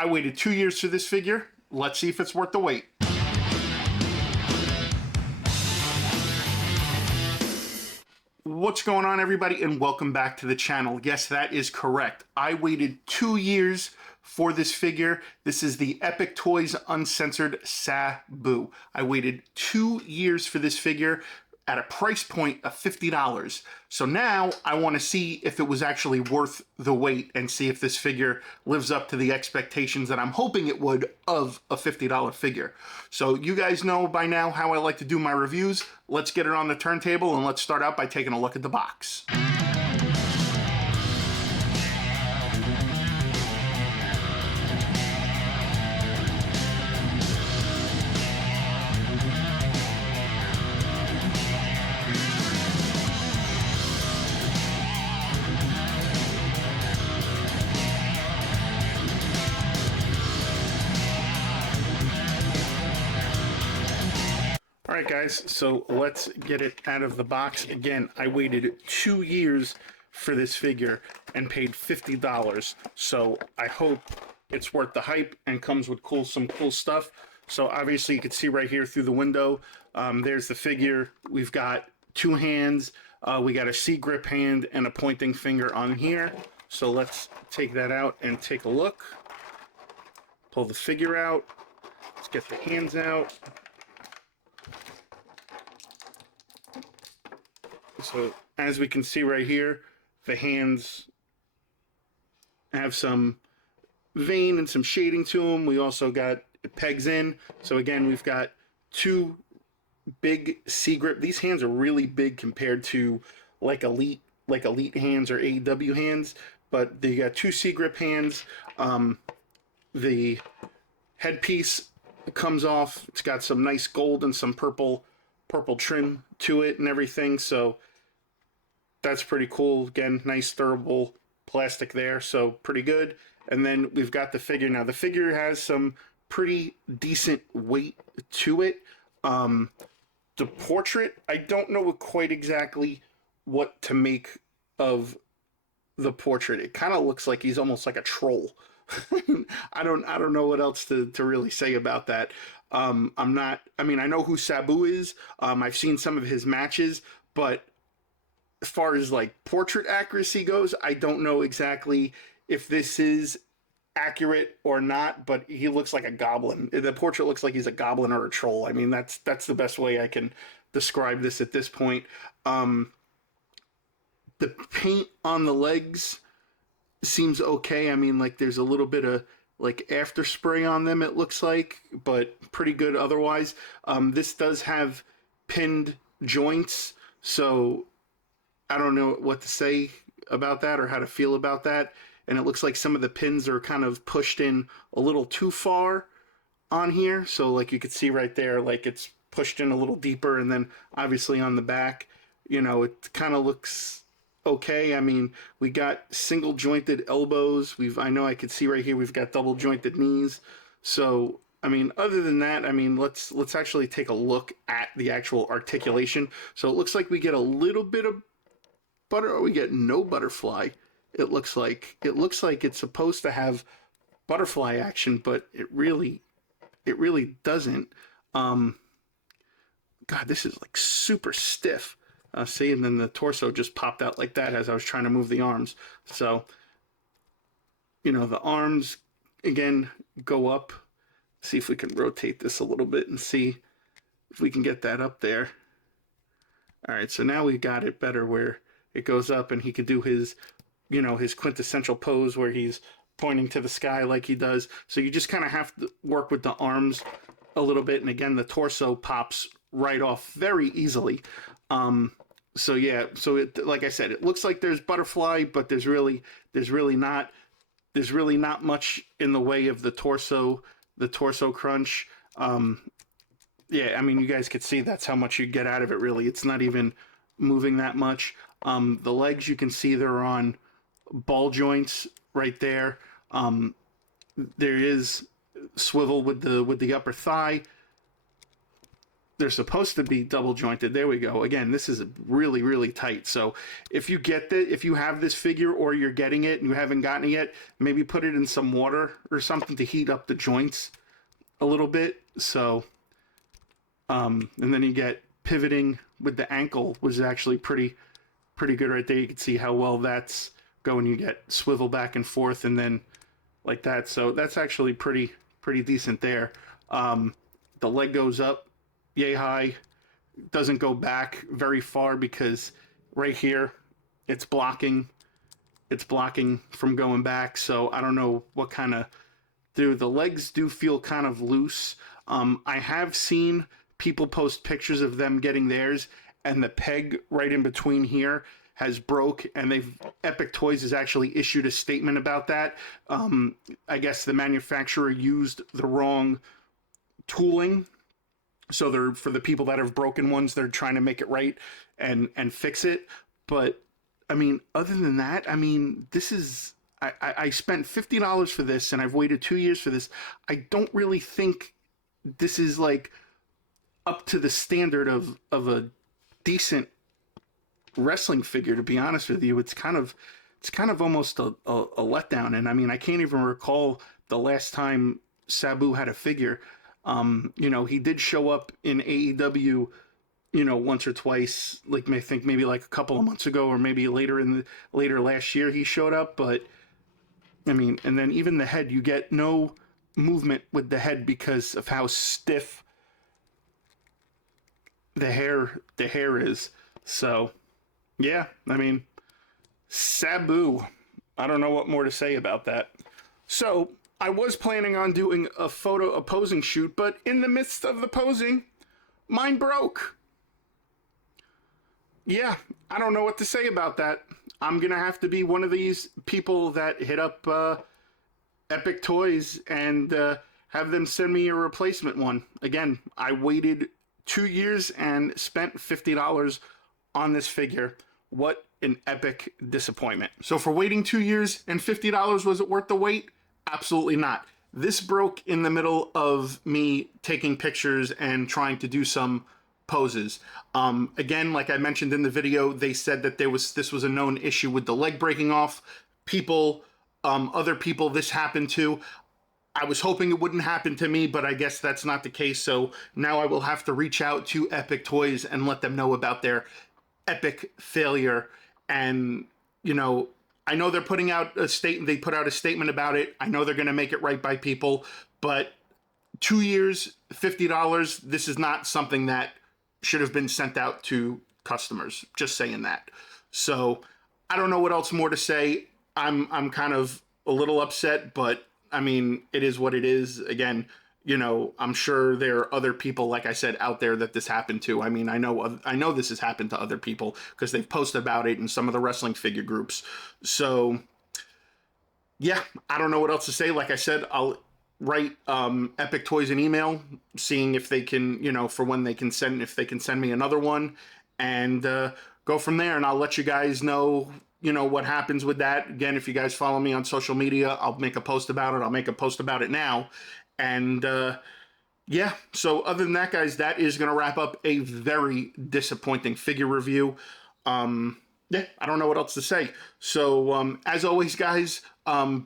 I waited 2 years for this figure. Let's see if it's worth the wait. What's going on, everybody, and welcome back to the channel. Yes, that is correct. I waited 2 years for this figure. This is the Epic Toys Uncensored Sabu. I waited 2 years for this figure at a price point of $50. So now I want to see if it was actually worth the wait and see if this figure lives up to the expectations that I'm hoping it would of a $50 figure. So you guys know by now how I like to do my reviews. Let's get it on the turntable and let's start out by taking a look at the box. Alright guys, so let's get it out of the box. Again, I waited 2 years for this figure and paid $50. So I hope it's worth the hype and comes with some cool stuff. So obviously you can see right here through the window, there's the figure. We've got two hands, we got a C-grip hand and a pointing finger on here. So let's take that out and take a look. Pull the figure out. Let's get the hands out. So as we can see right here, the hands have some vein and some shading to them. We also got pegs in. So again, we've got two big C-grip. These hands are really big compared to like elite hands or AEW hands. But they got two C-grip hands. The headpiece comes off. It's got some nice gold and some purple trim to it and everything. So that's pretty cool. Again, nice durable plastic there, so pretty good. And then we've got the figure. Now the figure has some pretty decent weight to it. The portrait, I don't know quite exactly what to make of the portrait. It kind of looks like he's almost like a troll. I don't know what else to really say about that. I mean, I know who Sabu is. I've seen some of his matches, but as far as like portrait accuracy goes, I don't know exactly if this is accurate or not, but he looks like a goblin. The portrait looks like he's a goblin or a troll. I mean, that's the best way I can describe this at this point. The paint on the legs seems okay. I mean, like there's a little bit of like after spray on them, it looks like, but pretty good otherwise. This does have pinned joints, so I don't know what to say about that or how to feel about that. And it looks like some of the pins are kind of pushed in a little too far on here. So like you could see right there, like it's pushed in a little deeper. And then obviously on the back, you know, it kind of looks okay. I mean, we got single jointed elbows. I know I could see right here, we've got double jointed knees. So, I mean, other than that, I mean, let's actually take a look at the actual articulation. So it looks like we get a little bit of butter, or we get no butterfly. It looks like it's supposed to have butterfly action, but it really doesn't. God, this is like super stiff. See, and then the torso just popped out like that as I was trying to move the arms. So, you know, the arms again go up. See if we can rotate this a little bit and see if we can get that up there. All right, so now we got it better where it goes up and he could do his, you know, his quintessential pose where he's pointing to the sky like he does. So you just kind of have to work with the arms a little bit. And again, the torso pops right off very easily. So yeah, so it, like I said, it looks like there's butterfly, but there's really not much in the way of the torso crunch. Yeah, I mean, you guys could see that's how much you get out of it, really. It's not even moving that much. The legs, you can see they're on ball joints right there. There is swivel with the upper thigh. they're supposed to be double jointed. There we go. Again, this is really, really tight. So if you if you have this figure or you're getting it and you haven't gotten it yet, maybe put it in some water or something to heat up the joints a little bit. So, and then you get pivoting with the ankle, which is actually pretty good right there. You can see how well that's going. You get swivel back and forth and then like that. So that's actually pretty decent there. The leg goes up yay high, doesn't go back very far because right here it's blocking from going back. So I don't know what kind of the legs do feel kind of loose. I have seen people post pictures of them getting theirs and the peg right in between here has broke, and Epic Toys has actually issued a statement about that. I guess the manufacturer used the wrong tooling. So they're, for the people that have broken ones, they're trying to make it right and fix it. But I mean, other than that, I mean, this is, I spent $50 for this and I've waited 2 years for this. I don't really think this is like up to the standard of a decent wrestling figure, to be honest with you. It's kind of almost a letdown. And I mean, I can't even recall the last time Sabu had a figure. You know, he did show up in AEW, you know, once or twice, like I think maybe like a couple of months ago or maybe later last year he showed up. But I mean, and then even the head, you get no movement with the head because of how stiff the hair is. So yeah, I mean, Sabu, I don't know what more to say about that. So I was planning on doing a posing shoot, but in the midst of the posing, mine broke. Yeah, I don't know what to say about that. I'm going to have to be one of these people that hit up Epic Toys and have them send me a replacement one. Again, I waited 2 years and spent $50 on this figure. What an epic disappointment. So for waiting 2 years and $50, was it worth the wait? Absolutely not. This broke in the middle of me taking pictures and trying to do some poses. Again, like I mentioned in the video, they said that this was a known issue with the leg breaking off. Other people this happened to. I was hoping it wouldn't happen to me, but I guess that's not the case. So now I will have to reach out to Epic Toys and let them know about their epic failure. And, you know, I know they're putting out a statement. They put out a statement about it. I know they're going to make it right by people, but 2 years, $50. This is not something that should have been sent out to customers. Just saying that. So I don't know what else more to say. I'm kind of a little upset, but I mean, it is what it is. Again, you know, I'm sure there are other people, like I said, out there that this happened to. I mean, I know this has happened to other people because they've posted about it in some of the wrestling figure groups. So, yeah, I don't know what else to say. Like I said, I'll write Epic Toys an email, seeing if they can, you know, for when they can send, if they can send me another one, and go from there. And I'll let you guys know, you know, what happens with that. Again, if you guys follow me on social media, I'll make a post about it. I'll make a post about it now. And yeah, so other than that, guys, that is going to wrap up a very disappointing figure review. Yeah, I don't know what else to say. So as always, guys,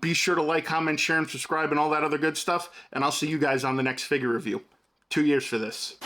be sure to like, comment, share, and subscribe and all that other good stuff. And I'll see you guys on the next figure review. 2 years for this.